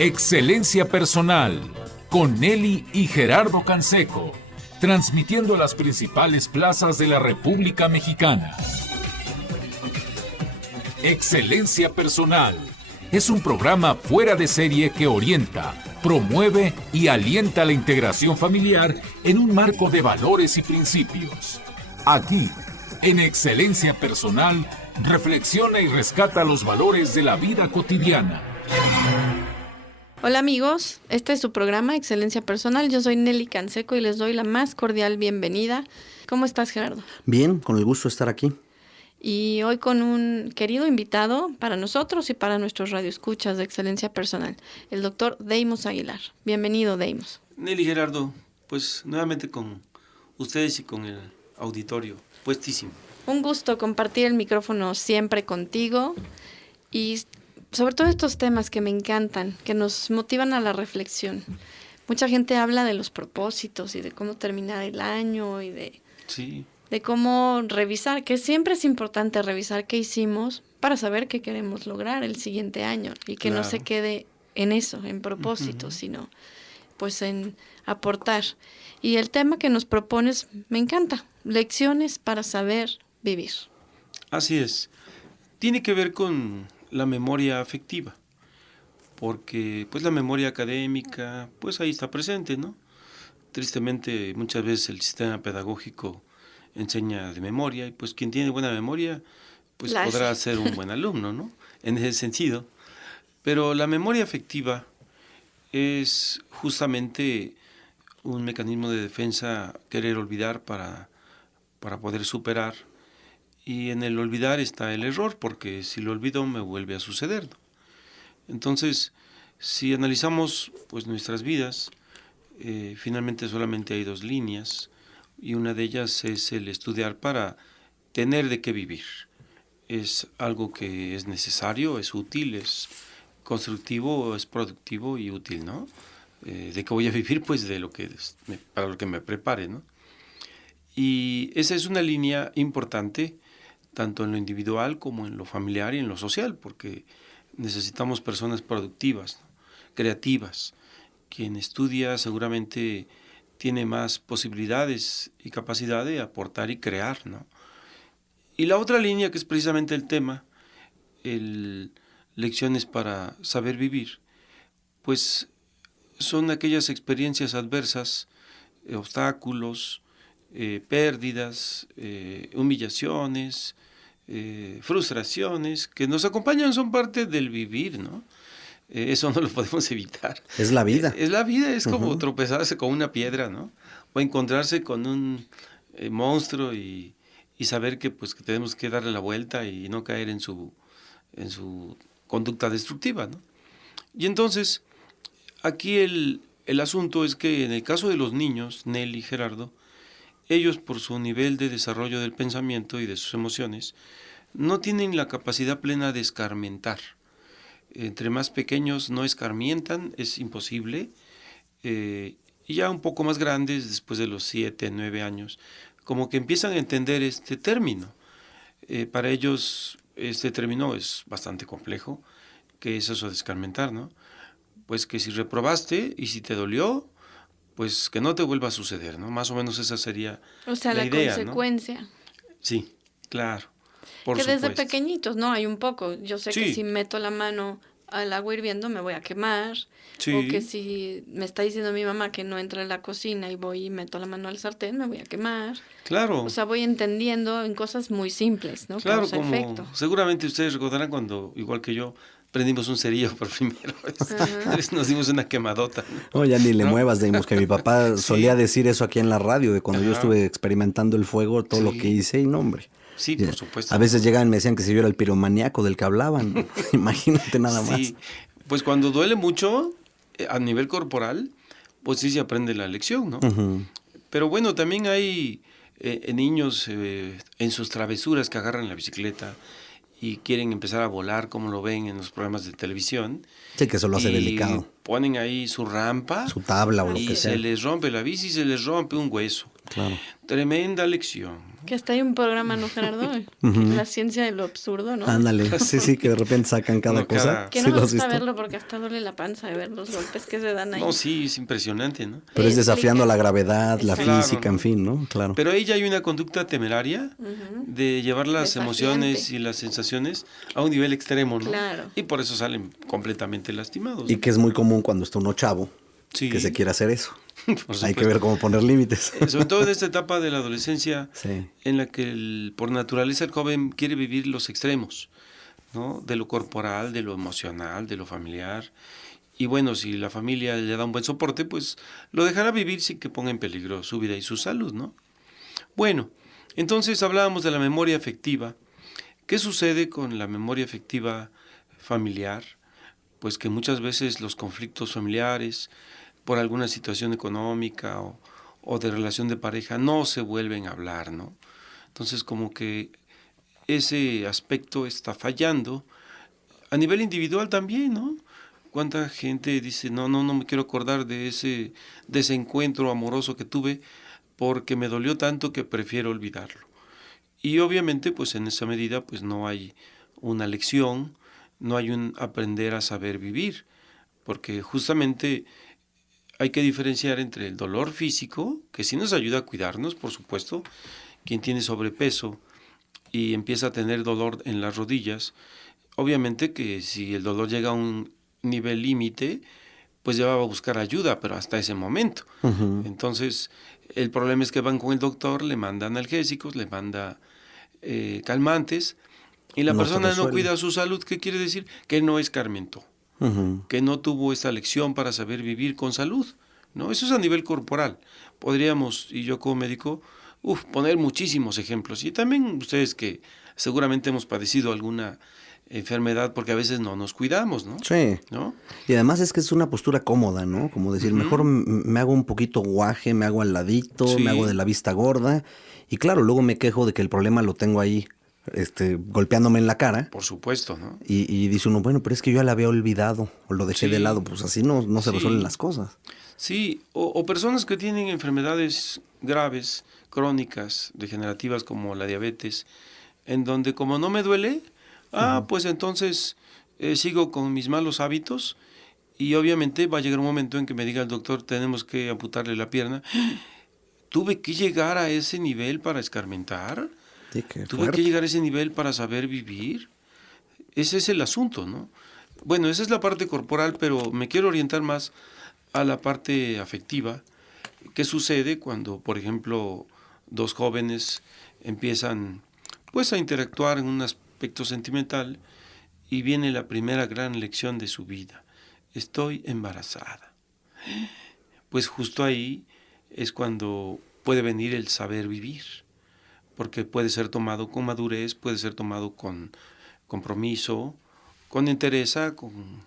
Excelencia Personal, con Nelly y Gerardo Canseco, transmitiendo las principales plazas de la República Mexicana. Excelencia Personal es un programa fuera de serie que orienta, promueve y alienta la integración familiar en un marco de valores y principios. Aquí, en Excelencia Personal, reflexiona y rescata los valores de la vida cotidiana. Hola amigos, este es su programa Excelencia Personal. Yo soy Nelly Canseco y les doy la más cordial bienvenida. ¿Cómo estás, Gerardo? Bien, con el gusto de estar aquí. Y hoy con un querido invitado para nosotros y para nuestros radioescuchas de Excelencia Personal, el doctor Deimos Aguilar. Bienvenido, Deimos. Nelly, Gerardo, pues nuevamente con ustedes y con el auditorio puestísimo. Un gusto compartir el micrófono siempre contigo y sobre todo estos temas que me encantan, que nos motivan a la reflexión. Mucha gente habla de los propósitos y de cómo terminar el año y de cómo revisar, que siempre es importante revisar qué hicimos para saber qué queremos lograr el siguiente año y que no se quede en eso, en propósitos, sino pues en aportar. Y el tema que nos propones me encanta, lecciones para saber vivir. Así es. Tiene que ver con la memoria afectiva, porque pues la memoria académica, pues ahí está presente, ¿no? Tristemente muchas veces el sistema pedagógico enseña de memoria y pues quien tiene buena memoria pues podrá ser un buen alumno, ¿no? En ese sentido. Pero la memoria afectiva es justamente un mecanismo de defensa, querer olvidar para poder superar. Y en el olvidar está el error, porque si lo olvido me vuelve a suceder, ¿no? Entonces, si analizamos pues nuestras vidas, finalmente solamente hay dos líneas, y una de ellas es el estudiar para tener de qué vivir. Es algo que es necesario, es útil, es constructivo, es productivo y útil, ¿no? ¿De qué voy a vivir? Pues de lo que para lo que me prepare, ¿no? Y esa es una línea importante, tanto en lo individual como en lo familiar y en lo social, porque necesitamos personas productivas, ¿no? Creativas. Quien estudia seguramente tiene más posibilidades y capacidad de aportar y crear, ¿no? Y la otra línea, que es precisamente el tema, lecciones para saber vivir, pues son aquellas experiencias adversas, obstáculos, pérdidas, humillaciones, frustraciones que nos acompañan, son parte del vivir, ¿no? Eso no lo podemos evitar. Es la vida. Es la vida, es como tropezarse con una piedra, ¿no? O encontrarse con un monstruo y saber que pues que tenemos que darle la vuelta y no caer en su conducta destructiva, ¿no? Y entonces, aquí el asunto es que en el caso de los niños, Nelly y Gerardo, ellos por su nivel de desarrollo del pensamiento y de sus emociones, no tienen la capacidad plena de escarmentar. Entre más pequeños no escarmientan, es imposible, y ya un poco más grandes, después de los 7, 9 años, como que empiezan a entender este término. Para ellos este término es bastante complejo, que es eso de escarmentar, ¿no? Pues que si reprobaste y si te dolió, pues que no te vuelva a suceder, ¿no? Más o menos esa sería la idea, consecuencia. ¿no? Sí, claro. Que desde pequeñitos, ¿no? Hay un poco. Yo sé que si meto la mano al agua hirviendo me voy a quemar. O que si me está diciendo mi mamá que no entra en la cocina y voy y meto la mano al sartén, me voy a quemar. Claro. O sea, voy entendiendo en cosas muy simples, ¿no? Claro, como efecto. Seguramente ustedes recordarán cuando, igual que yo, prendimos un cerillo por primera vez. Nos dimos una quemadota, ¿no? No, ya ni le muevas, Deimos, que mi papá solía decir eso aquí en la radio, de cuando yo estuve experimentando el fuego, todo lo que hice, y no, hombre. Sí, por supuesto. A veces llegaban y me decían que si yo era el piromaníaco del que hablaban. Imagínate nada más. Sí, pues cuando duele mucho a nivel corporal, pues sí se aprende la lección, ¿no? Pero bueno, también hay niños en sus travesuras que agarran la bicicleta y quieren empezar a volar, como lo ven en los programas de televisión. Sí, que eso lo hace delicado. ponen ahí su rampa. Su tabla o lo y que sea. se les rompe la bici y se les rompe un hueso. Claro. Tremenda lección. Que hasta hay un programa, ¿no, Gerardo? La ciencia de lo absurdo, ¿no? Ándale, sí, que de repente sacan cada No, cosa. Que ¿Sí no me lo has gusta visto? verlo porque hasta duele la panza de ver los golpes que se dan ahí. No, sí, es impresionante, ¿no? Pero es desafiando Explica. la gravedad, la Exacto. física, Claro, en fin, ¿no? Claro. Pero ahí ya hay una conducta temeraria de llevar las Desafiante. emociones y las sensaciones a un nivel extremo, ¿no? Claro. Y por eso salen completamente lastimados. Y que es muy común cuando está uno chavo, Sí, que se quiere hacer eso. por Hay que supuesto. ver cómo poner límites. Sobre todo en esta etapa de la adolescencia, Sí. en la que por naturaleza el joven quiere vivir los extremos, ¿no? De lo corporal, de lo emocional, de lo familiar. Y bueno, si la familia le da un buen soporte, pues lo dejará vivir sin que ponga en peligro su vida y su salud, ¿no? Bueno, entonces hablábamos de la memoria afectiva. ¿Qué sucede con la memoria afectiva familiar? Pues que muchas veces los conflictos familiares, por alguna situación económica o de relación de pareja, no se vuelven a hablar, ¿no? Entonces como que ese aspecto está fallando a nivel individual también, ¿no? ¿Cuánta gente dice, no me quiero acordar de ese desencuentro amoroso que tuve porque me dolió tanto que prefiero olvidarlo? Y obviamente, pues en esa medida, pues no hay una lección, no hay un aprender a saber vivir, porque justamente hay que diferenciar entre el dolor físico, que sí nos ayuda a cuidarnos, por supuesto. Quien tiene sobrepeso y empieza a tener dolor en las rodillas, obviamente que si el dolor llega a un nivel límite, pues ya va a buscar ayuda, pero hasta ese momento. Entonces, el problema es que van con el doctor, le mandan analgésicos, le manda calmantes, y la No se persona no resuelve. cuida su salud. ¿Qué quiere decir? Que no escarmentó, que no tuvo esta lección para saber vivir con salud, ¿no? Eso es a nivel corporal. Podríamos, y yo como médico, poner muchísimos ejemplos. Y también ustedes que seguramente hemos padecido alguna enfermedad porque a veces no nos cuidamos, ¿no? Sí. ¿No? Y además es que es una postura cómoda, ¿no? Como decir, mejor me hago un poquito guaje, me hago al ladito, Sí. me hago de la vista gorda. Y claro, luego me quejo de que el problema lo tengo ahí, golpeándome en la cara. Por supuesto, ¿no? Y dice uno, bueno, pero es que yo ya la había olvidado o lo dejé Sí. de lado. Pues así no se Sí. resuelven las cosas. Sí, o personas que tienen enfermedades graves, crónicas, degenerativas como la diabetes, en donde como no me duele, pues entonces sigo con mis malos hábitos y obviamente va a llegar un momento en que me diga el doctor, tenemos que amputarle la pierna. ¿Tuve que llegar a ese nivel para escarmentar? Sí, qué ¿Tuve fuerte. que llegar a ese nivel para saber vivir? Ese es el asunto, ¿no? Bueno, esa es la parte corporal, pero me quiero orientar más a la parte afectiva. ¿Qué sucede cuando, por ejemplo, dos jóvenes empiezan pues a interactuar en un aspecto sentimental y viene la primera gran lección de su vida? Estoy embarazada. Pues justo ahí es cuando puede venir el saber vivir, porque puede ser tomado con madurez, puede ser tomado con compromiso, con entereza, con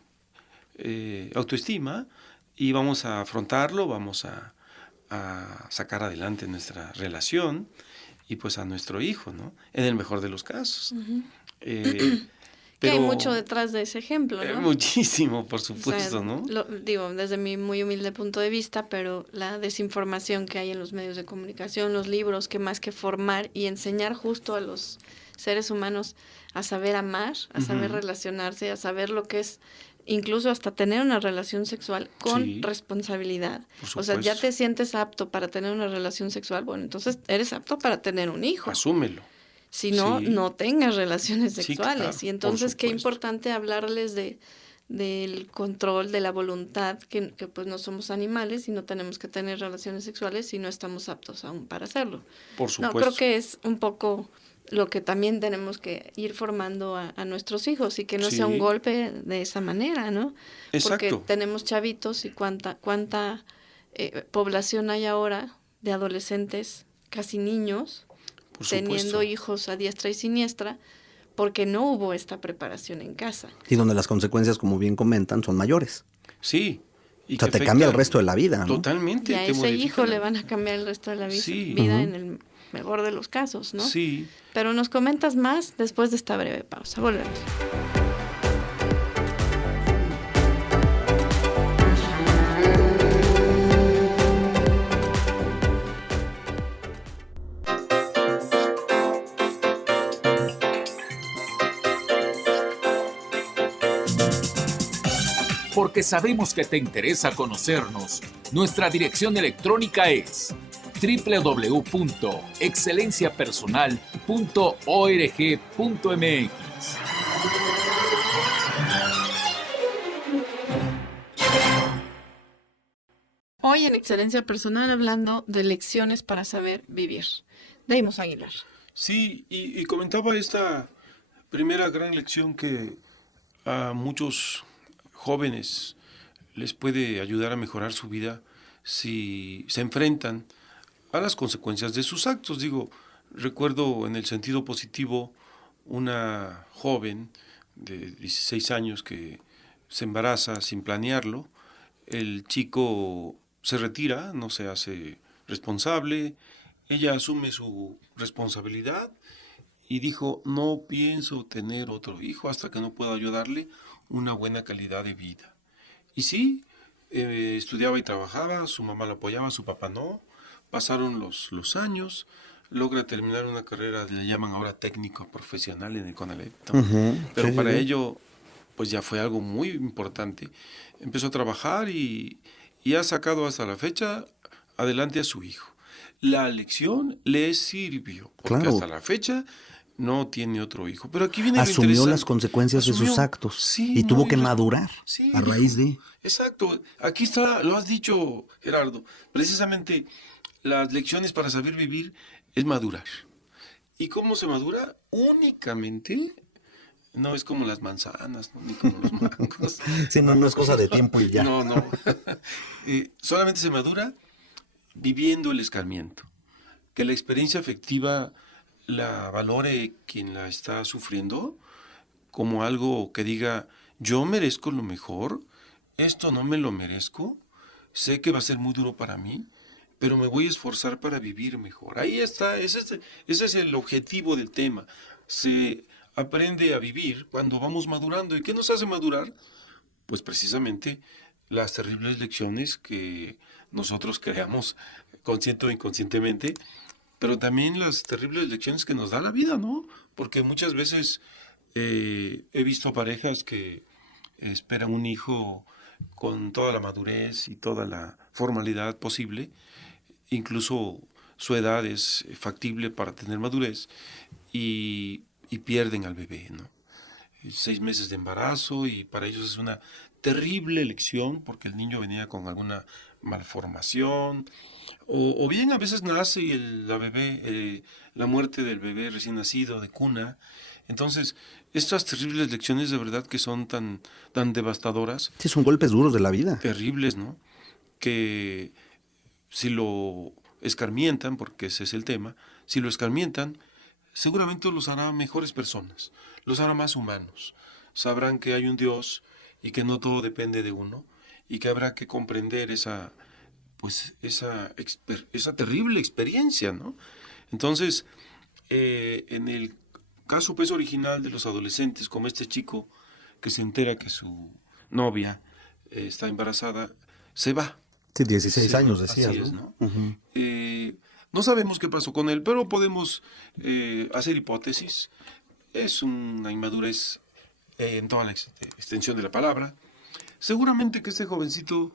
autoestima, y vamos a afrontarlo, vamos a sacar adelante nuestra relación y pues a nuestro hijo, ¿no? En el mejor de los casos. Que hay mucho detrás de ese ejemplo, ¿no? Muchísimo, por supuesto, O sea, ¿no? Digo, desde mi muy humilde punto de vista, pero la desinformación que hay en los medios de comunicación, los libros, que más que formar y enseñar justo a los seres humanos a saber amar, a saber relacionarse, a saber lo que es incluso hasta tener una relación sexual con Sí. responsabilidad. Por O sea, ya supuesto. te sientes apto para tener una relación sexual, bueno, entonces eres apto para tener un hijo. Asúmelo. Si no, Sí. no tengas relaciones Sí, sexuales. claro, Y entonces, por qué supuesto. importante hablarles del control, de la voluntad, que pues no somos animales y no tenemos que tener relaciones sexuales si no estamos aptos aún para hacerlo. Por No, supuesto. creo que es un poco lo que también tenemos que ir formando a nuestros hijos y que no sea un Sí. golpe de esa manera, ¿no? Porque Exacto. tenemos chavitos y cuánta población hay ahora de adolescentes, casi niños, Por teniendo supuesto. hijos a diestra y siniestra porque no hubo esta preparación en casa. Y donde las consecuencias, como bien comentan, son mayores. Sí. Y O sea, que te cambia el afectan resto de la vida, ¿no? Y Totalmente. a te ese modifican hijo la- le van a cambiar el resto de la Sí. vida en el mejor de los casos, ¿no? Sí. Pero nos comentas más después de esta breve pausa. Volvemos. Porque sabemos que te interesa conocernos, nuestra dirección electrónica es www.excelenciapersonal.org.mx. Hoy en Excelencia Personal hablando de lecciones para saber vivir. Deimos Aguilar. Sí, y comentaba esta primera gran lección que a muchos jóvenes les puede ayudar a mejorar su vida si se enfrentan a las consecuencias de sus actos. Digo, recuerdo en el sentido positivo una joven de 16 años que se embaraza sin planearlo. El chico se retira, no se hace responsable, ella asume su responsabilidad y dijo, no pienso tener otro hijo hasta que no pueda yo darle una buena calidad de vida. Y sí, estudiaba y trabajaba, su mamá la apoyaba, su papá no. Pasaron los años, logra terminar una carrera, le llaman ahora técnico profesional en el CONALEP, ¿no? Pero sí, para sí. ello, pues ya fue algo muy importante. Empezó a trabajar y ha sacado hasta la fecha adelante a su hijo. La lección le sirvió, porque Claro. hasta la fecha no tiene otro hijo. Pero aquí viene lo Asumió interesante. las consecuencias de sus Asumió. actos Sí, y tuvo no, que la- madurar Sí, a raíz de... Exacto. Aquí está, lo has dicho, Gerardo. Precisamente las lecciones para saber vivir es madurar. ¿Y cómo se madura? Únicamente, no es como las manzanas, ¿no? Ni como los mangos. Sí, no es cosa de tiempo y ya. No, no. Solamente se madura viviendo el escarmiento. Que la experiencia afectiva la valore quien la está sufriendo como algo que diga, yo merezco lo mejor, esto no me lo merezco, sé que va a ser muy duro para mí, pero me voy a esforzar para vivir mejor. Ahí está, ese es el objetivo del tema. Se aprende a vivir cuando vamos madurando. ¿Y qué nos hace madurar? Pues precisamente las terribles lecciones que nosotros creamos consciente o inconscientemente, pero también las terribles lecciones que nos da la vida, ¿no? Porque muchas veces he visto parejas que esperan un hijo con toda la madurez y toda la formalidad posible, incluso su edad es factible para tener madurez y pierden al bebé, ¿no? 6 meses de embarazo y para ellos es una terrible lección porque el niño venía con alguna malformación o bien a veces nace y la muerte del bebé recién nacido de cuna. Entonces, estas terribles lecciones de verdad que son tan devastadoras, Sí, son golpes duros de la vida. terribles, ¿no? Que si lo escarmientan, porque ese es el tema, si lo escarmientan, seguramente los hará mejores personas, los hará más humanos. Sabrán que hay un Dios y que no todo depende de uno y que habrá que comprender esa terrible experiencia, ¿no? Entonces, en el caso pues original de los adolescentes, como este chico que se entera que su novia está embarazada, se va. Sí, 16 Se va, años decías, así es, ¿no? ¿no? No sabemos qué pasó con él, pero podemos hacer hipótesis. Es una inmadurez en toda la extensión de la palabra. Seguramente que este jovencito,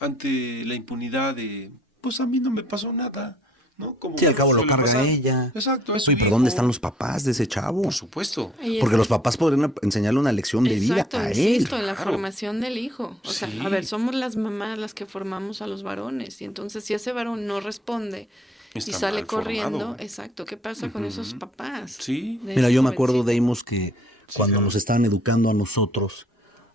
ante la impunidad de, pues a mí no me pasó nada, ¿no? Como Sí, al cabo lo suele carga pasar. ella. Exacto, es su Oye, pero hijo. ¿dónde están los papás de ese chavo? Por supuesto. Y Porque es- los papás podrían enseñarle una lección de vida Exacto, a él. insisto, en la Claro. formación del hijo. O sea, Sí. a ver, somos las mamás las que formamos a los varones. Y entonces, si ese varón no responde y Está sale mal corriendo, formado. exacto, ¿qué pasa con esos papás? Sí. de Mira, ese yo me acuerdo, jovencito? Deimos, que cuando claro. nos estaban educando a nosotros,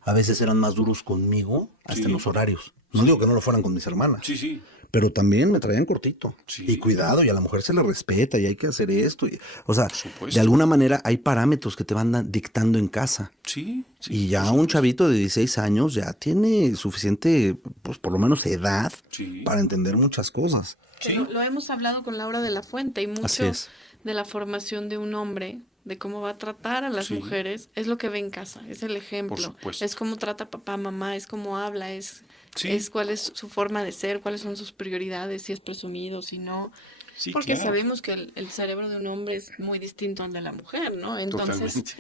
a veces eran más duros conmigo, hasta Sí. en los horarios. No digo que no lo fueran con mis hermanas, Sí, sí. pero también me traían cortito. Sí. Y cuidado, y a la mujer se le respeta, y hay que hacer esto. O sea, supuesto. de alguna manera hay parámetros que te van dictando en casa. Sí. sí, Y ya por un supuesto. chavito de 16 años ya tiene suficiente, pues por lo menos edad, Sí. para entender muchas cosas. Sí. Lo hemos hablado con Laura de la Fuente y Así mucho es. de la formación de un hombre, de cómo va a tratar a las Sí. mujeres, es lo que ve en casa, es el ejemplo, supuesto. es cómo trata a papá, mamá, es cómo habla, es Sí. cuál es su forma de ser, cuáles son sus prioridades, si es presumido, si no. Sí, Porque claro. sabemos que el cerebro de un hombre es muy distinto al de la mujer, ¿no? Entonces, Totalmente.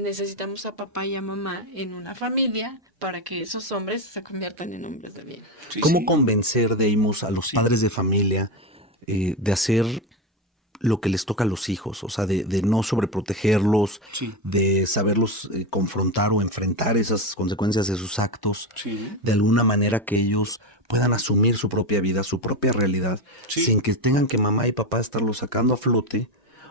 necesitamos a papá y a mamá en una familia para que esos hombres se conviertan en hombres de bien. Sí, ¿Cómo sí. convencer, Deimos, a los padres de familia de hacer lo que les toca a los hijos? O sea, de no sobreprotegerlos, Sí. de saberlos confrontar o enfrentar esas consecuencias de sus actos, Sí. de alguna manera que ellos puedan asumir su propia vida, su propia realidad, Sí. sin que tengan que mamá y papá estarlos sacando a flote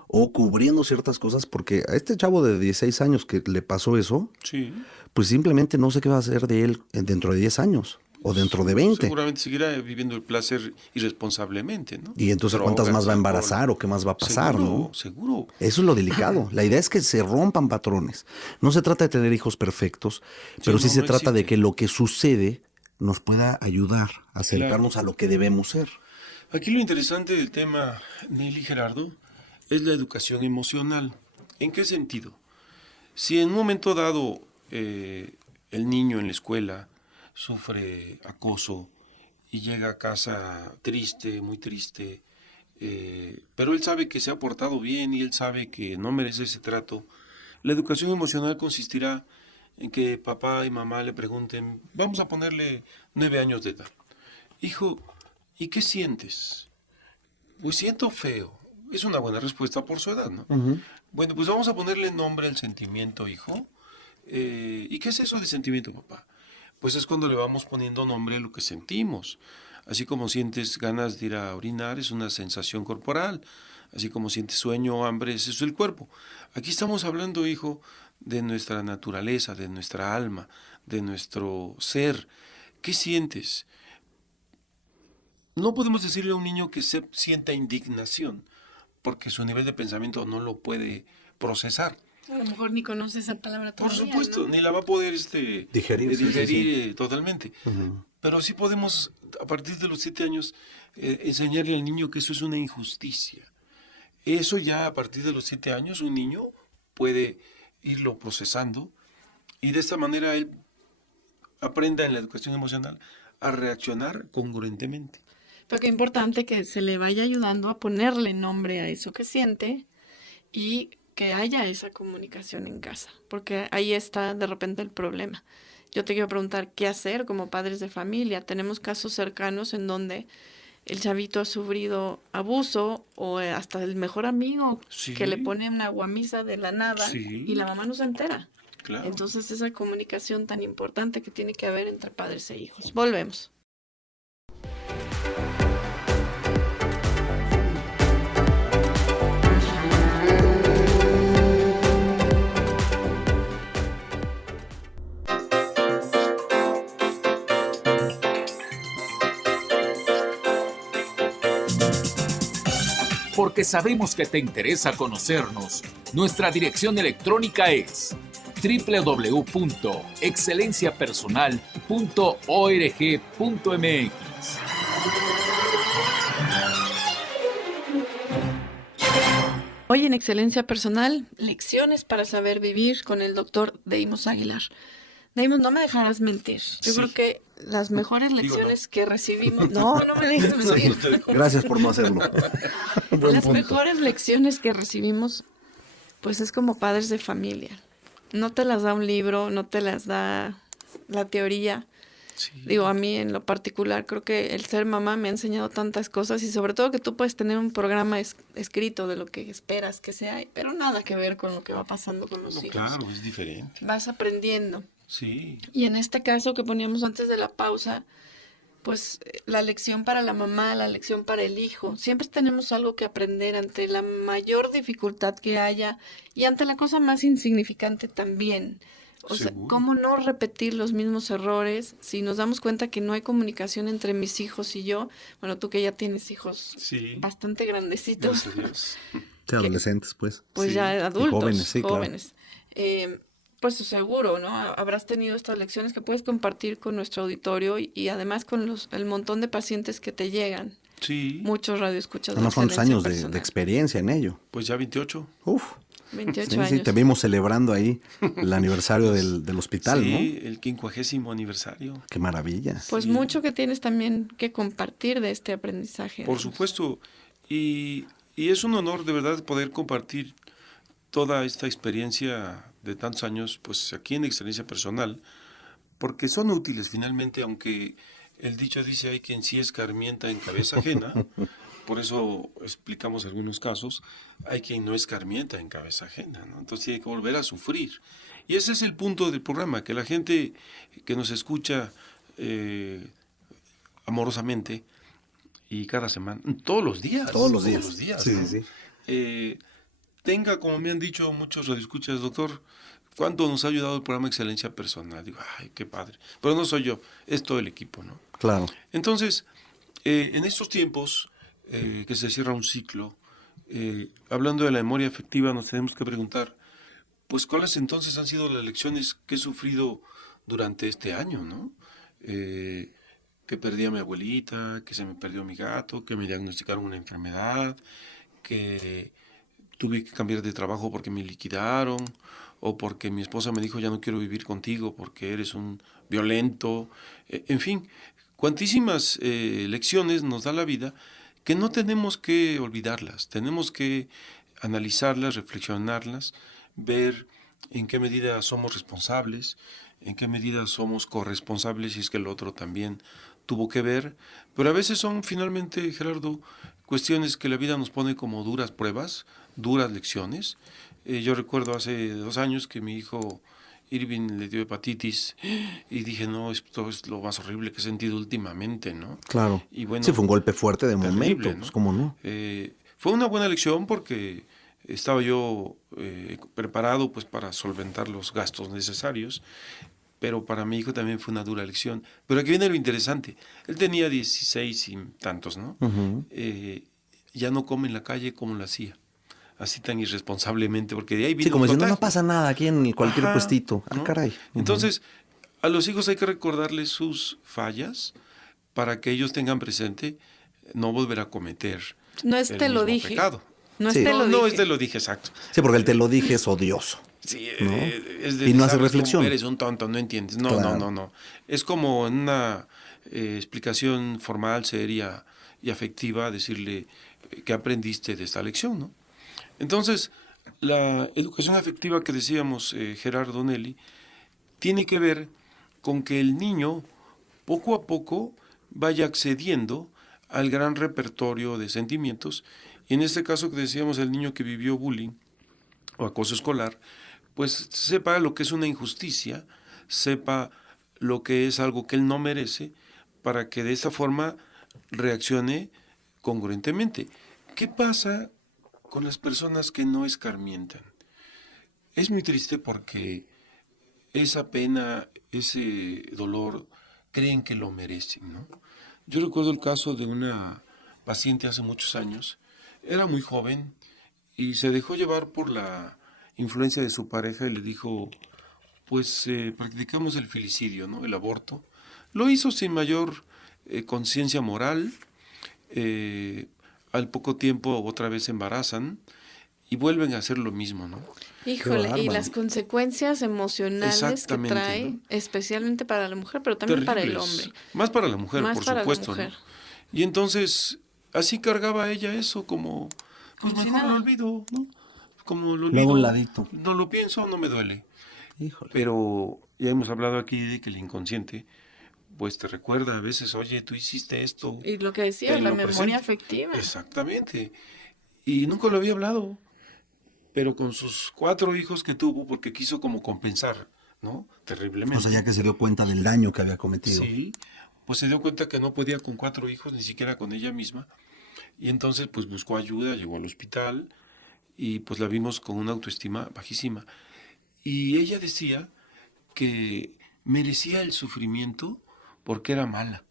o cubriendo ciertas cosas, porque a este chavo de 16 años que le pasó eso, Sí. pues simplemente no sé qué va a hacer de él dentro de 10 años o dentro de 20. Seguramente seguirá viviendo el placer irresponsablemente, ¿no? Y entonces, ¿cuántas más va a embarazar alcohol. o qué más va a pasar, Seguro, no? seguro. Eso es lo delicado. La idea es que se rompan patrones. No se trata de tener hijos perfectos, pero sí no, se no trata de existe. que lo que sucede nos pueda ayudar a acercarnos a lo que debemos ser. Aquí lo interesante del tema, Nelly, Gerardo, es la educación emocional. ¿En qué sentido? Si en un momento dado el niño en la escuela sufre acoso y llega a casa triste, muy triste, pero él sabe que se ha portado bien y él sabe que no merece ese trato, la educación emocional consistirá en que papá y mamá le pregunten, vamos a ponerle 9 años de edad. Hijo, ¿y qué sientes? Pues siento feo. Es una buena respuesta por su edad, ¿no? Bueno, pues vamos a ponerle nombre al sentimiento, hijo. ¿Y qué es eso de sentimiento, papá? Pues es cuando le vamos poniendo nombre a lo que sentimos. Así como sientes ganas de ir a orinar, es una sensación corporal. Así como sientes sueño o hambre, es eso el cuerpo. Aquí estamos hablando, hijo, de nuestra naturaleza, de nuestra alma, de nuestro ser. ¿Qué sientes? No podemos decirle a un niño que se sienta indignación, porque su nivel de pensamiento no lo puede procesar. A lo mejor ni conoce esa palabra Por todavía, supuesto, ¿no? ni la va a poder Digerir, digerir totalmente. Pero sí podemos, a partir de los 7 años, enseñarle al niño que eso es una injusticia. Eso ya a partir de los 7 años un niño puede irlo procesando y de esta manera él aprenda en la educación emocional a reaccionar congruentemente. Pero qué importante que se le vaya ayudando a ponerle nombre a eso que siente y que haya esa comunicación en casa, porque ahí está de repente el problema. Yo te quiero preguntar, ¿qué hacer como padres de familia? Tenemos casos cercanos en donde el chavito ha sufrido abuso o hasta el mejor amigo Sí. que le pone una guamisa de la nada Sí. y la mamá no se entera. Claro. Entonces esa comunicación tan importante que tiene que haber entre padres e hijos. Volvemos. Porque sabemos que te interesa conocernos, nuestra dirección electrónica es www.excelenciapersonal.org.mx. Hoy en Excelencia Personal, lecciones para saber vivir con el doctor Deimos Aguilar. Deimos, no me dejarás mentir. Yo Sí. creo que las mejores Digo, lecciones que recibimos... No me dejes mentir. Gracias por no hacerlo. Buen Las punto. mejores lecciones que recibimos, pues es como padres de familia. No te las da un libro, no te las da la teoría. Sí. Digo, a mí en lo particular creo que el ser mamá me ha enseñado tantas cosas y sobre todo que tú puedes tener un programa escrito de lo que esperas que sea, pero nada que ver con lo que va pasando con los No, hijos. claro, es diferente. Vas aprendiendo. Sí. Y en este caso que poníamos antes de la pausa, pues la lección para la mamá, la lección para el hijo. Siempre tenemos algo que aprender ante la mayor dificultad que haya y ante la cosa más insignificante también. O sea, Seguro. ¿cómo no repetir los mismos errores si nos damos cuenta que no hay comunicación entre mis hijos y yo? Bueno, tú que ya tienes hijos Sí. bastante grandecitos, Gracias a Dios. Sí, adolescentes, pues. pues Sí. ya adultos, jóvenes, sí, claro. jóvenes. Pues seguro, ¿no? Habrás tenido estas lecciones que puedes compartir con nuestro auditorio y además con el montón de pacientes que te llegan. Sí. Muchos radioescuchas de Unos cuantos Excelencia años de Personal. experiencia en ello. Pues ya 28. Uf. 28 Sí, años. sí, te vimos celebrando ahí el aniversario del hospital, sí, ¿no? el 50º aniversario. Qué maravilla. Pues Sí. mucho que tienes también que compartir de este aprendizaje. Por ¿no? supuesto. Y es un honor de verdad poder compartir toda esta experiencia de tantos años, pues aquí en experiencia personal, porque son útiles finalmente, aunque el dicho dice hay quien sí escarmienta en cabeza ajena, por eso explicamos algunos casos, hay quien no escarmienta en cabeza ajena, ¿no? Entonces tiene que volver a sufrir. Y ese es el punto del programa, que la gente que nos escucha amorosamente y cada semana, todos los días, Sí, ¿no? sí. Tenga, como me han dicho muchos radioescuchas, doctor, ¿cuánto nos ha ayudado el programa Excelencia Personal? Digo, ay, qué padre. Pero no soy yo, es todo el equipo, ¿no? Claro. Entonces, en estos tiempos que se cierra un ciclo, hablando de la memoria afectiva, nos tenemos que preguntar, pues, ¿cuáles entonces han sido las lecciones que he sufrido durante este año, ¿no? Que perdí a mi abuelita, que se me perdió mi gato, que me diagnosticaron una enfermedad, que tuve que cambiar de trabajo porque me liquidaron, o porque mi esposa me dijo ya no quiero vivir contigo porque eres un violento, en fin, cuantísimas lecciones nos da la vida que no tenemos que olvidarlas, tenemos que analizarlas, reflexionarlas, ver en qué medida somos responsables, en qué medida somos corresponsables si es que el otro también tuvo que ver, pero a veces son finalmente, Gerardo, cuestiones que la vida nos pone como duras pruebas, duras lecciones. Yo recuerdo hace 2 años que mi hijo Irving le dio hepatitis y dije, no, esto es lo más horrible que he sentido últimamente, ¿no? Claro. Y bueno, Sí, fue un golpe fuerte de terrible, momento, ¿no? pues cómo no. Fue una buena lección porque estaba yo preparado pues para solventar los gastos necesarios, pero para mi hijo también fue una dura lección. Pero aquí viene lo interesante, él tenía 16 y tantos, ¿no? Ujú. Ya no come en la calle como lo hacía, así tan irresponsablemente, porque de ahí vino Sí, como el diciendo, no contagio. pasa nada aquí en cualquier Ajá, puestito. Ah, ¿no? caray. Entonces, a los hijos hay que recordarles sus fallas para que ellos tengan presente no volver a cometer No es el te lo mismo dije. pecado. No es Sí. te lo No dije. es te lo dije, exacto. Sí, porque el te lo dije es odioso. Sí, ¿no? es de Y no hace sabes cómo reflexión. eres un tonto, no entiendes. No, Claro. no. Es como en una explicación formal, seria y afectiva decirle que aprendiste de esta lección, ¿no? Entonces, la educación afectiva que decíamos, Gerardo Nelly, tiene que ver con que el niño poco a poco vaya accediendo al gran repertorio de sentimientos. Y en este caso que decíamos, el niño que vivió bullying o acoso escolar, pues sepa lo que es una injusticia, sepa lo que es algo que él no merece, para que de esta forma reaccione congruentemente. ¿Qué pasa con las personas que no escarmientan? Es muy triste porque esa pena, ese dolor, creen que lo merecen, ¿no? Yo recuerdo el caso de una paciente hace muchos años, era muy joven y se dejó llevar por la influencia de su pareja y le dijo, pues practicamos el filicidio, ¿no? El aborto. Lo hizo sin mayor conciencia moral, al poco tiempo otra vez se embarazan y vuelven a hacer lo mismo, ¿no? Híjole, y bárbaro. las consecuencias emocionales que Exactamente, trae, ¿no? especialmente para la mujer, pero también para el Terribles. hombre. Más para la mujer, Más por para la supuesto, mujer. ¿no? Y entonces, así cargaba ella eso como, pues mejor lo olvido, ¿no? Como lo Lo hago a olvido, un ladito. no lo pienso, no me duele. Híjole. Pero ya hemos hablado aquí de que el inconsciente, pues te recuerda a veces, oye, tú hiciste esto. Y lo que decía, la tenlo memoria presente. afectiva. Exactamente. Y nunca lo había hablado. Pero con sus 4 hijos que tuvo, porque quiso como compensar, ¿no? Terriblemente. O sea, ya que se dio cuenta del daño que había cometido. Sí, pues se dio cuenta que no podía con 4 hijos, ni siquiera con ella misma. Y entonces pues buscó ayuda, llegó al hospital y pues la vimos con una autoestima bajísima. Y ella decía que merecía el sufrimiento porque era mala.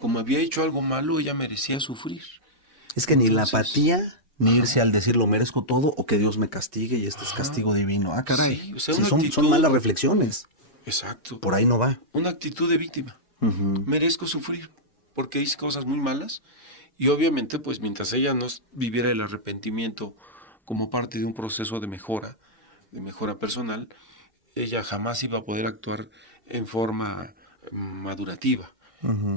Como había hecho algo malo, ella merecía sufrir. Es que ni la Entonces, apatía, ni irse al decir lo merezco todo o que Dios me castigue y este es castigo divino. Ah, caray. Sí, o sea, Sí, una son actitud- malas reflexiones. Exacto. Por ahí no va. Una actitud de víctima. Ujú. Merezco sufrir porque hice cosas muy malas y obviamente pues mientras ella no viviera el arrepentimiento como parte de un proceso de mejora personal, ella jamás iba a poder actuar en forma madurativa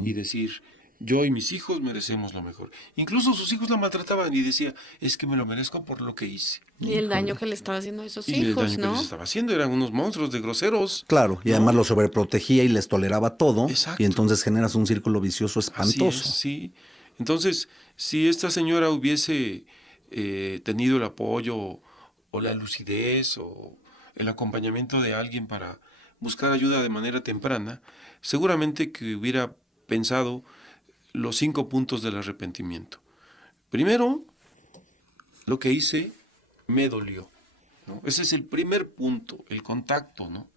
y decir Yo y mis hijos merecemos lo mejor. Incluso sus hijos la maltrataban y decía, es que me lo merezco por lo que hice. Y el daño que le estaba haciendo a esos Y el hijos, daño que ¿no? les estaba haciendo, eran unos monstruos de groseros. Claro, y ¿no? además lo sobreprotegía y les toleraba todo. Exacto. Y entonces generas un círculo vicioso espantoso. Así es, sí. Entonces, si esta señora hubiese tenido el apoyo o la lucidez o el acompañamiento de alguien para buscar ayuda de manera temprana, seguramente que hubiera pensado los 5 puntos del arrepentimiento. Primero, lo que hice me dolió, ¿no? Ese es el primer punto, el contacto, ¿no?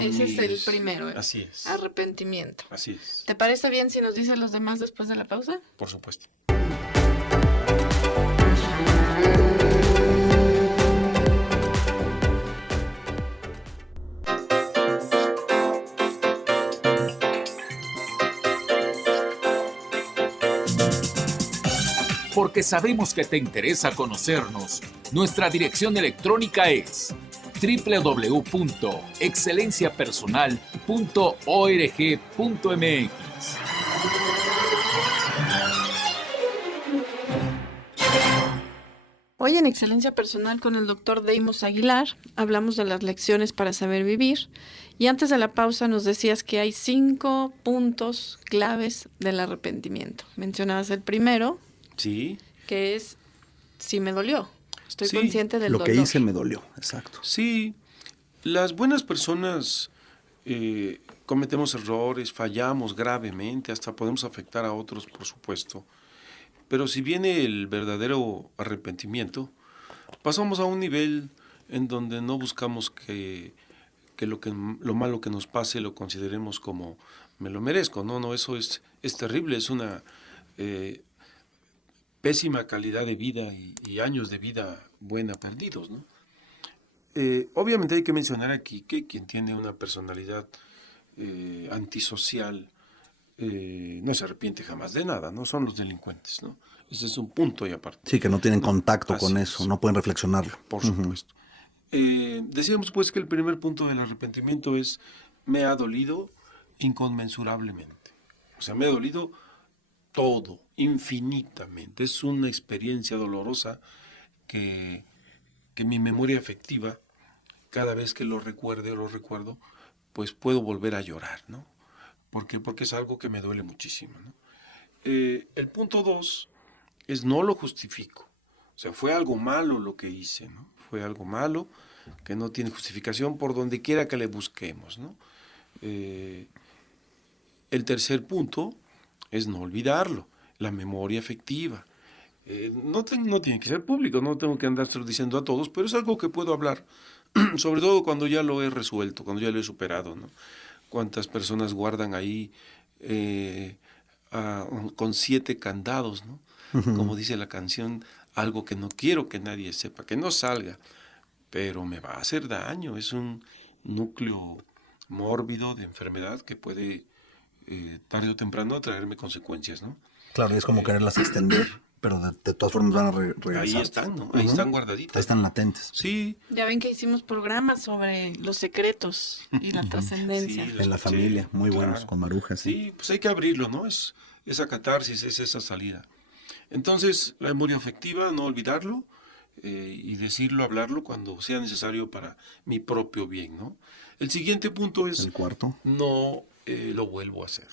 Ese es el primero. Así es. Arrepentimiento. Así es. ¿Te parece bien si nos dicen los demás después de la pausa? Por supuesto. Porque sabemos que te interesa conocernos, nuestra dirección electrónica es www.excelenciapersonal.org.mx. Hoy en Excelencia Personal con el doctor Deimos Aguilar hablamos de las lecciones para saber vivir y antes de la pausa nos decías que hay 5 puntos claves del arrepentimiento. Mencionabas el primero, Sí. que es si me dolió. Estoy Sí, consciente del Lo dolor. que hice me dolió, exacto. Sí, las buenas personas cometemos errores, fallamos gravemente, hasta podemos afectar a otros, por supuesto. Pero si viene el verdadero arrepentimiento, pasamos a un nivel en donde no buscamos que lo malo que nos pase lo consideremos como me lo merezco. No, eso es terrible, es una pésima calidad de vida y años de vida buena perdidos, ¿no? Obviamente hay que mencionar aquí que quien tiene una personalidad antisocial no se arrepiente jamás de nada, no son los delincuentes, ¿no? Ese es un punto y aparte. Sí, que no tienen contacto Así con es. eso, no pueden reflexionarlo. Por supuesto. Decíamos pues que el primer punto del arrepentimiento es me ha dolido inconmensurablemente. O sea, me ha dolido todo, infinitamente. Es una experiencia dolorosa que mi memoria afectiva, cada vez que lo recuerde o lo recuerdo, pues puedo volver a llorar, ¿no? ¿Por qué? Porque es algo que me duele muchísimo, ¿no? El punto 2 es no lo justifico. O sea, fue algo malo lo que hice, ¿no? Fue algo malo que no tiene justificación por donde quiera que le busquemos, ¿no? El tercer punto es no olvidarlo, la memoria afectiva. No tiene que ser público, no tengo que andar diciendo a todos, pero es algo que puedo hablar, sobre todo cuando ya lo he resuelto, cuando ya lo he superado, ¿no? Cuántas personas guardan ahí con 7 candados, ¿no? Como dice la canción, algo que no quiero que nadie sepa, que no salga, pero me va a hacer daño, es un núcleo mórbido de enfermedad que puede tarde o temprano traerme consecuencias, ¿no? Claro, es como quererlas extender, pero de todas formas van a regresar. Ahí están, ¿no? Ahí están guardaditas. Ahí están latentes. Sí. Ya ven que hicimos programas sobre los secretos y la trascendencia. Sí, En la familia, muy buenos, con Maruja. Sí, pues hay que abrirlo, ¿no? Es esa catarsis, es esa salida. Entonces, la memoria afectiva, no olvidarlo y decirlo, hablarlo cuando sea necesario para mi propio bien, ¿no? El siguiente punto es El cuarto. no lo vuelvo a hacer.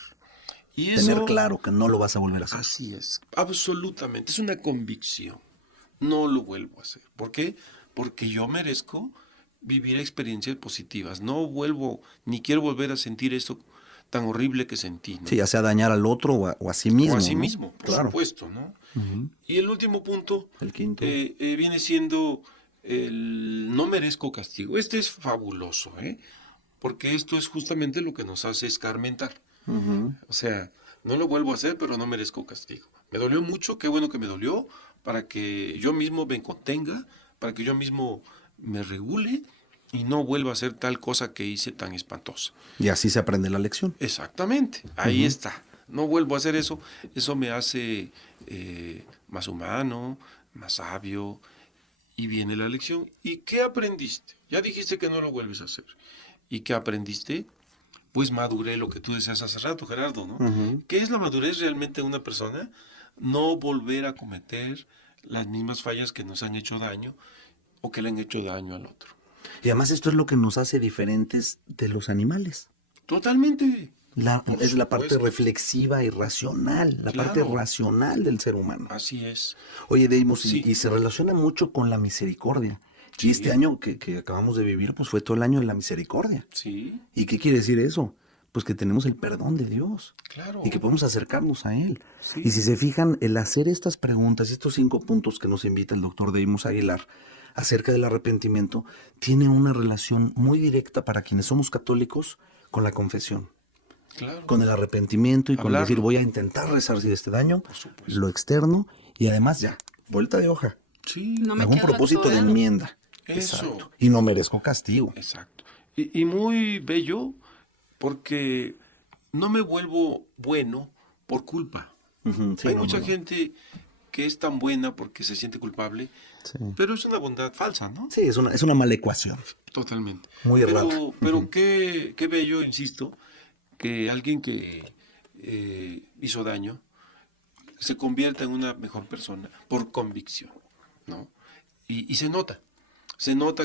Y Tener eso, claro que no lo vas a volver a hacer. así es, absolutamente, es una convicción. No lo vuelvo a hacer. ¿Por qué? Porque yo merezco vivir experiencias positivas. No vuelvo, ni quiero volver a sentir esto tan horrible que sentí, ¿no? Sí, ya sea dañar al otro o a sí mismo. O a sí ¿no? mismo, por Claro. supuesto, ¿no? Y el último punto El quinto. viene siendo el no merezco castigo. Este es fabuloso, porque esto es justamente lo que nos hace escarmentar. O sea, no lo vuelvo a hacer, pero no merezco castigo. Me dolió mucho, qué bueno que me dolió, para que yo mismo me contenga, para que yo mismo me regule y no vuelva a hacer tal cosa que hice tan espantosa. Y así se aprende la lección. Exactamente, ahí está. No vuelvo a hacer eso. Eso me hace más humano, más sabio. Y viene la lección. ¿Y qué aprendiste? Ya dijiste que no lo vuelves a hacer. ¿Y qué aprendiste? pues maduré, lo que tú decías hace rato, Gerardo, ¿no? ¿Qué es la madurez realmente de una persona? No volver a cometer las mismas fallas que nos han hecho daño o que le han hecho daño al otro. Y además esto es lo que nos hace diferentes de los animales. Totalmente. Es la parte reflexiva y racional, la parte racional del ser humano. Así es. Oye, Deimos, y se relaciona mucho con la misericordia. Sí. Y este año que acabamos de vivir, pues fue todo el año de la misericordia. Sí. ¿Y qué quiere decir eso? Pues que tenemos el perdón de Dios. Claro. Y que podemos acercarnos a Él. Sí. Y si se fijan, el hacer estas preguntas, estos 5 puntos que nos invita el doctor Deimos Aguilar acerca del arrepentimiento, tiene una relación muy directa para quienes somos católicos con la confesión. Claro. Con el arrepentimiento y con Hablarlo. decir, voy a intentar resarcir este daño, Por supuesto. lo externo, y además ya, vuelta de hoja. Sí. No me Algún quedo propósito de actuando. enmienda. Eso. Exacto. Y no merezco castigo. Exacto. Y muy bello porque no me vuelvo bueno por culpa. Ujú, sí, Hay no, mucha no. gente que es tan buena porque se siente culpable, Sí. pero es una bondad falsa, ¿no? Sí, es una mala ecuación. Totalmente. Muy errada. Pero qué bello, insisto, que alguien que hizo daño se convierta en una mejor persona por convicción, ¿no? Y se nota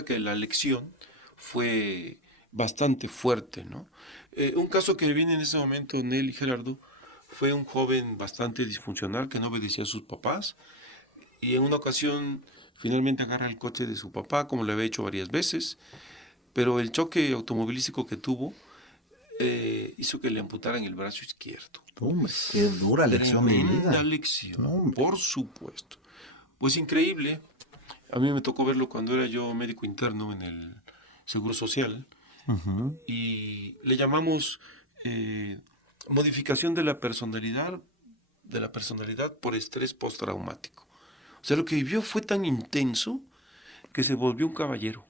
que la lección fue bastante fuerte, ¿no? Un caso que me viene en ese momento, Nelly y Gerardo, fue un joven bastante disfuncional que no obedecía a sus papás y en una ocasión finalmente agarra el coche de su papá, como lo había hecho varias veces, pero el choque automovilístico que tuvo hizo que le amputaran el brazo izquierdo. Hombre, qué dura lección de Tremenda vida. lección, No, hombre. por supuesto. Pues increíble. A mí me tocó verlo cuando era yo médico interno en el Seguro Social y le llamamos modificación de la personalidad por estrés postraumático. O sea, lo que vivió fue tan intenso que se volvió un caballero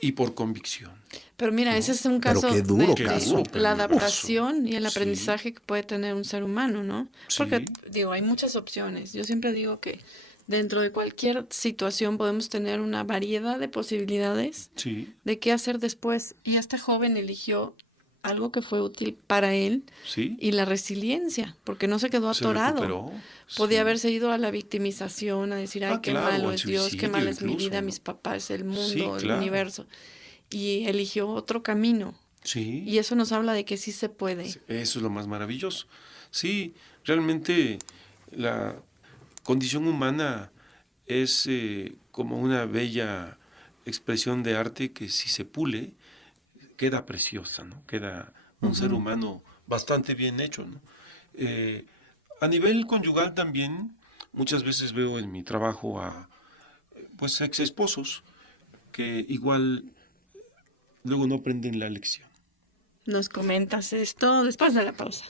y por convicción. Pero mira, ese es un Pero caso qué duro de caso. la adaptación y el Sí. aprendizaje que puede tener un ser humano, ¿no? Porque, Sí. digo, hay muchas opciones. Yo siempre digo que dentro de cualquier situación podemos tener una variedad de posibilidades Sí, de qué hacer después. Y este joven eligió algo que fue útil para él sí. y la resiliencia, porque no se quedó Se atorado. recuperó, Podía sí. haberse ido a la victimización, a decir, ay, qué claro, malo al es Dios, qué suicidio mala es mi incluso, vida, ¿no? mis papás, el mundo, Sí, el claro. universo. Y eligió otro camino. Sí. Y eso nos habla de que sí se puede. Eso es lo más maravilloso. Sí, realmente la condición humana es como una bella expresión de arte que si se pule, queda preciosa, ¿no? Queda un ser humano bastante bien hecho, ¿no? A nivel conyugal también, muchas veces veo en mi trabajo a pues ex esposos que igual luego no aprenden la lección. Nos comentas esto después de la pausa.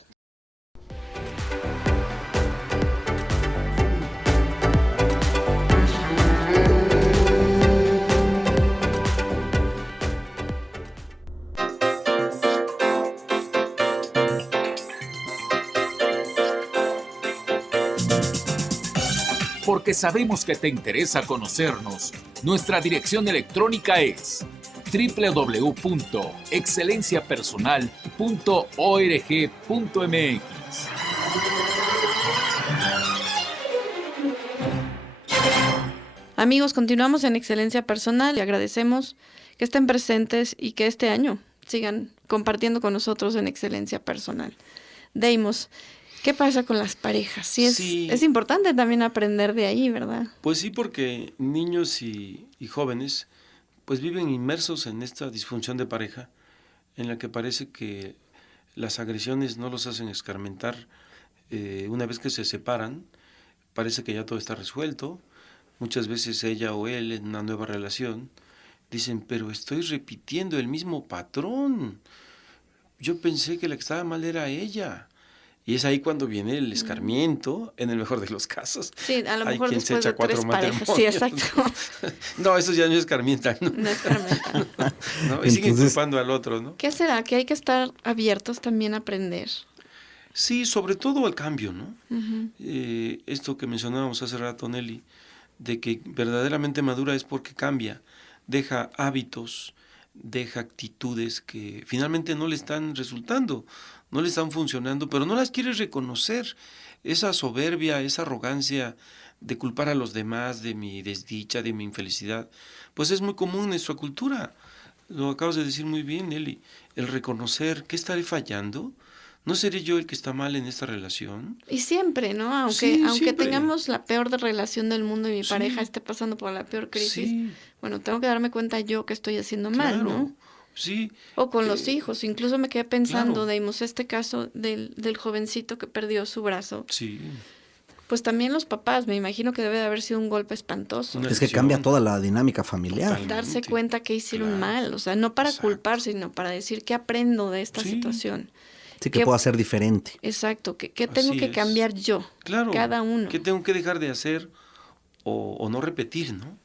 Porque sabemos que te interesa conocernos, nuestra dirección electrónica es www.excelenciapersonal.org.mx. Amigos, continuamos en Excelencia Personal y agradecemos que estén presentes y que este año sigan compartiendo con nosotros en Excelencia Personal. Deimos, ¿qué pasa con las parejas? Sí. Es importante también aprender de ahí, ¿verdad? Pues sí, porque niños y jóvenes pues viven inmersos en esta disfunción de pareja en la que parece que las agresiones no los hacen escarmentar. Una vez que se separan, parece que ya todo está resuelto. Muchas veces ella o él en una nueva relación dicen, pero estoy repitiendo el mismo patrón. Yo pensé que la que estaba mal era ella. Y es ahí cuando viene el escarmiento, en el mejor de los casos. Sí, a lo Hay mejor quien se después de echa 4 3 parejas. matrimonios. Sí, exacto. No, eso ya no escarmientan, ¿no? No escarmentan. ¿No? Y siguen Entonces- culpando al otro, ¿no? ¿Qué será? Que hay que estar abiertos también a aprender. Sí, sobre todo al cambio, ¿no? Esto que mencionábamos hace rato, Nelly, de que verdaderamente madura es porque cambia, deja hábitos, deja actitudes que finalmente no le están resultando, no le están funcionando, pero no las quiere reconocer. Esa soberbia, esa arrogancia de culpar a los demás de mi desdicha, de mi infelicidad, pues es muy común en nuestra cultura. Lo acabas de decir muy bien, Eli. El reconocer que estaré fallando, ¿no seré yo el que está mal en esta relación? Y siempre, ¿no? Aunque, Sí, aunque siempre. tengamos la peor relación del mundo y mi Sí. pareja esté pasando por la peor crisis, Sí, bueno, tengo que darme cuenta yo que estoy haciendo mal, claro. ¿no? Sí. O con los hijos. Incluso me quedé pensando, Claro. Deimos, este caso del jovencito que perdió su brazo. Sí. Pues también los papás, me imagino que debe de haber sido un golpe espantoso. Una Es que lección. cambia toda la dinámica familiar. Totalmente. Darse cuenta que hicieron Claro. mal, o sea, no para Exacto. culparse, sino para decir qué aprendo de esta Sí. situación. Sí, que ¿Qué- pueda ser diferente. Exacto, ¿qué tengo Así que es. cambiar yo? Claro. Cada uno. ¿Qué tengo que dejar de hacer o no repetir, no?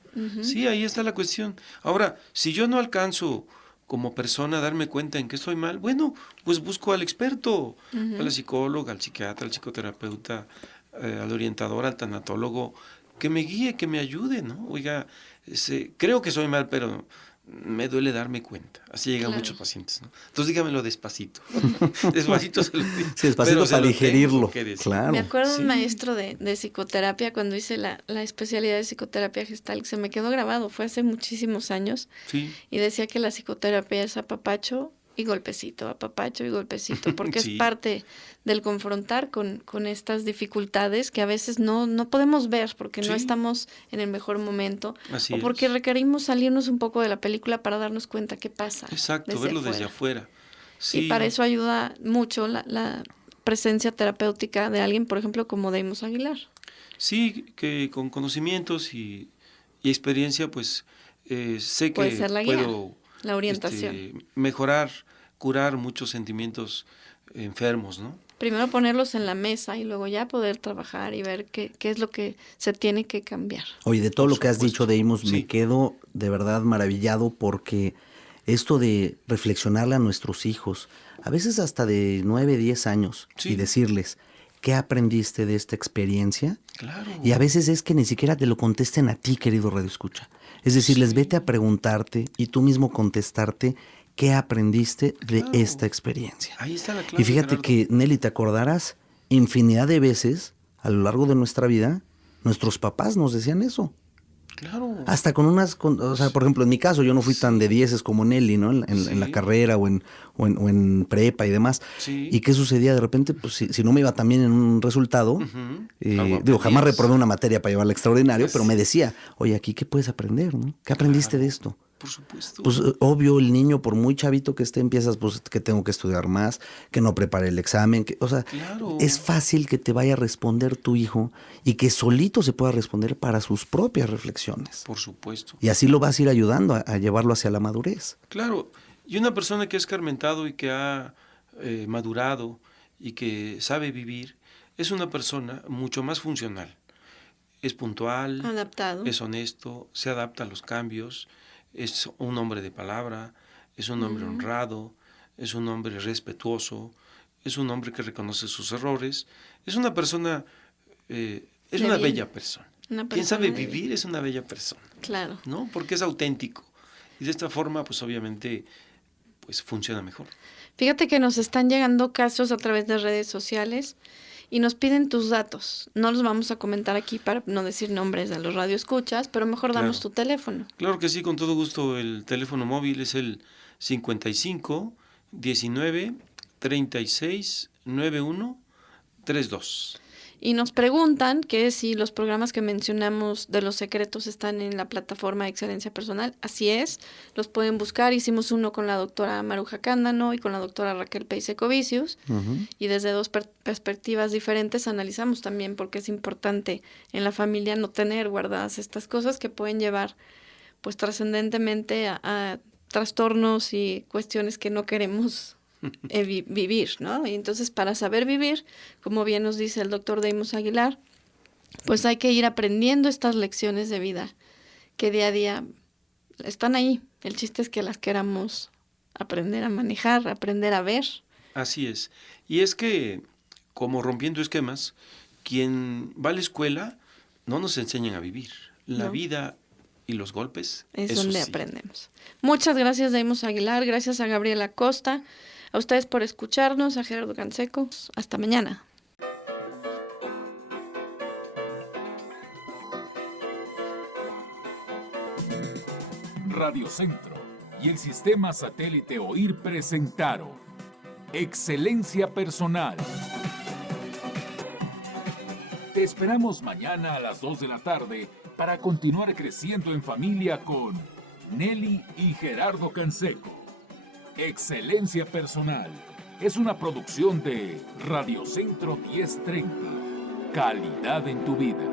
Sí, ahí está la cuestión. Ahora, si yo no alcanzo como persona a darme cuenta en que estoy mal, bueno, pues busco al experto, a la psicóloga, al psiquiatra, al psicoterapeuta, al orientador, al tanatólogo, que me guíe, que me ayude, ¿no? Oiga, creo que soy mal, pero me duele darme cuenta. Así llegan Claro. muchos pacientes, ¿no? Entonces dígamelo despacito. Despacito se lo digo. Sí, despacito Pero se para lo digerirlo. tengo que decir. Claro. Me acuerdo de Sí. un maestro de psicoterapia cuando hice la especialidad de psicoterapia gestal, que se me quedó grabado, fue hace muchísimos años, Sí. y decía que la psicoterapia es apapacho y golpecito, apapacho y golpecito, porque Sí. es parte del confrontar con estas dificultades que a veces no podemos ver porque no Sí. estamos en el mejor momento, Así o porque es. requerimos salirnos un poco de la película para darnos cuenta qué pasa. Exacto, verlo desde afuera. Sí. Y para eso ayuda mucho la presencia terapéutica de alguien, por ejemplo, como Deimos Aguilar. Sí, que con conocimientos y experiencia, pues sé Puede que ser la guía, puedo la orientación. mejorar, curar muchos sentimientos enfermos, ¿no? Primero ponerlos en la mesa y luego ya poder trabajar y ver qué es lo que se tiene que cambiar. Oye, de todo Por lo que has supuesto. dicho, Deimos, Sí. me quedo de verdad maravillado porque esto de reflexionarle a nuestros hijos, a veces hasta de 9, 10 años, Sí. y decirles, ¿qué aprendiste de esta experiencia? Claro. Y a veces es que ni siquiera te lo contesten a ti, querido Radio Escucha. Es decirles, vete a preguntarte y tú mismo contestarte qué aprendiste de Claro. esta experiencia. Ahí está la clave. Y fíjate Gerardo. que, Nelly, te acordarás, infinidad de veces a lo largo de nuestra vida, nuestros papás nos decían eso. Claro. Hasta con o sea, por ejemplo, en mi caso, yo no fui tan de dieces como Nelly, ¿no? En la Sí. carrera o en prepa y demás. Sí. ¿Y qué sucedía? De repente, pues si no me iba tan bien en un resultado, Ujú. digo, Algo jamás aprendías. reprobé una materia para llevarla extraordinario, Pues pero me decía, oye, aquí, ¿qué puedes aprender, no? ¿Qué aprendiste Claro. de esto? Por supuesto. Pues obvio, el niño, por muy chavito que esté, empiezas, pues, que tengo que estudiar más, que no prepare el examen, o sea, Claro. es fácil que te vaya a responder tu hijo y que solito se pueda responder para sus propias reflexiones. Por supuesto. Y así lo vas a ir ayudando a llevarlo hacia la madurez. Claro, y una persona que ha escarmentado y que ha madurado y que sabe vivir, es una persona mucho más funcional. Es puntual, Adaptado. es honesto, se adapta a los cambios, es un hombre de palabra, es un hombre honrado, es un hombre respetuoso, es un hombre que reconoce sus errores, es una persona, es De una bien. bella persona. Una Quien persona sabe de bien. vivir es una bella persona. Claro. ¿No? Porque es auténtico. Y de esta forma, pues obviamente, pues funciona mejor. Fíjate que nos están llegando casos a través de redes sociales y nos piden tus datos. No los vamos a comentar aquí para no decir nombres de los radioescuchas, pero mejor damos Claro. tu teléfono. Claro que sí, con todo gusto. El teléfono móvil es el 55 19 36 91 32. Y nos preguntan que si los programas que mencionamos de los secretos están en la plataforma de Excelencia Personal. Así es, los pueden buscar. Hicimos uno con la doctora Maruja Cándano y con la doctora Raquel Peisecovicius. Y desde dos perspectivas diferentes analizamos también por qué es importante en la familia no tener guardadas estas cosas que pueden llevar pues trascendentemente a trastornos y cuestiones que no queremos vivir, ¿no? Y entonces para saber vivir, como bien nos dice el doctor Deimos Aguilar, pues hay que ir aprendiendo estas lecciones de vida que día a día están ahí. El chiste es que las queramos aprender a manejar, aprender a ver. Así es. Y es que, como rompiendo esquemas, quien va a la escuela no nos enseñan a vivir. La No. vida y los golpes, Es eso donde sí. aprendemos. Muchas gracias, Deimos Aguilar. Gracias a Gabriela Costa. A ustedes por escucharnos. A Gerardo Canseco. Hasta mañana. Radio Centro y el Sistema Satélite OIR presentaron Excelencia Personal. Te esperamos mañana a las 2 de la tarde para continuar creciendo en familia con Nelly y Gerardo Canseco. Excelencia Personal es una producción de Radio Centro 1030. Calidad en tu vida.